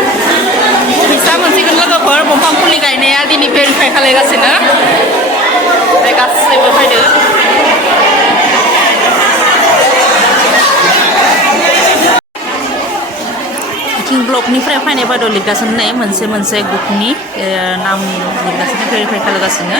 फैसा मोनसिगोन लोगोफोर दंफां फुलि गायनाया दिनै भेरिफाइ खालायगासिनो ओमफ्राय गासैबो फैदो किं ब्लकनिफ्राय फैनाय बायद' लिरगासिनो नै मोनसे मोनसे ग्रुपनि नाम लिरगासिनो भेरिफाइ खालायगासिनो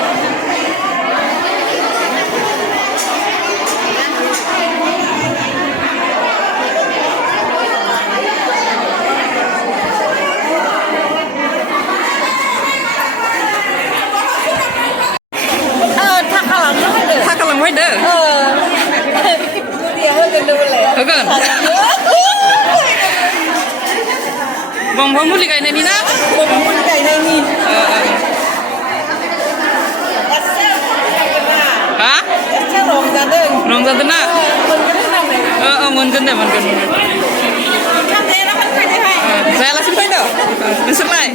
होगोन दंफां फुलि गायनायनि ना दंफां फुलि गायनायनि हा रंजादों ना मोनगोन दे मोनगोन जायालासिनो फैदो नोंसोरलाय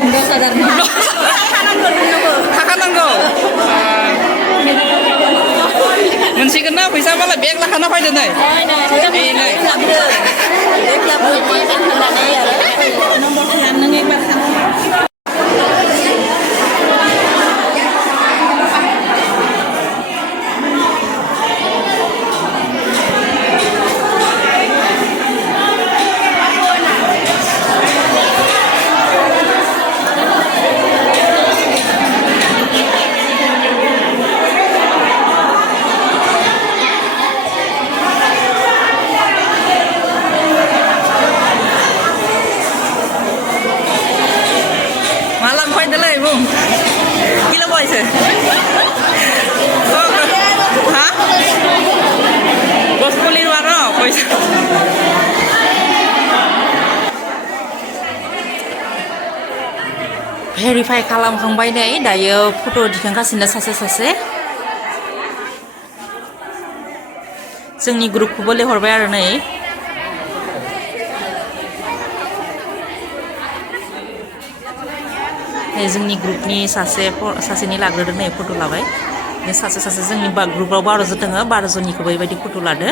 थाखानांगौ मोनसिगोन ना फैसाबालाय बेग लाखाना फैदो नै भेरिफाइ खालामखांबाय नै दायो फट' दिखांगासिनो सासे जोंनि ग्रुपखौबो लेंहरबाय आरो नै जोंनि ग्रुपनि सासेनि लाग्रोदो नै फट' लाबाय सासे जोंनि ग्रुपआव 12 जन दङ 12 जननिखौबो बेबायदि फट' लादो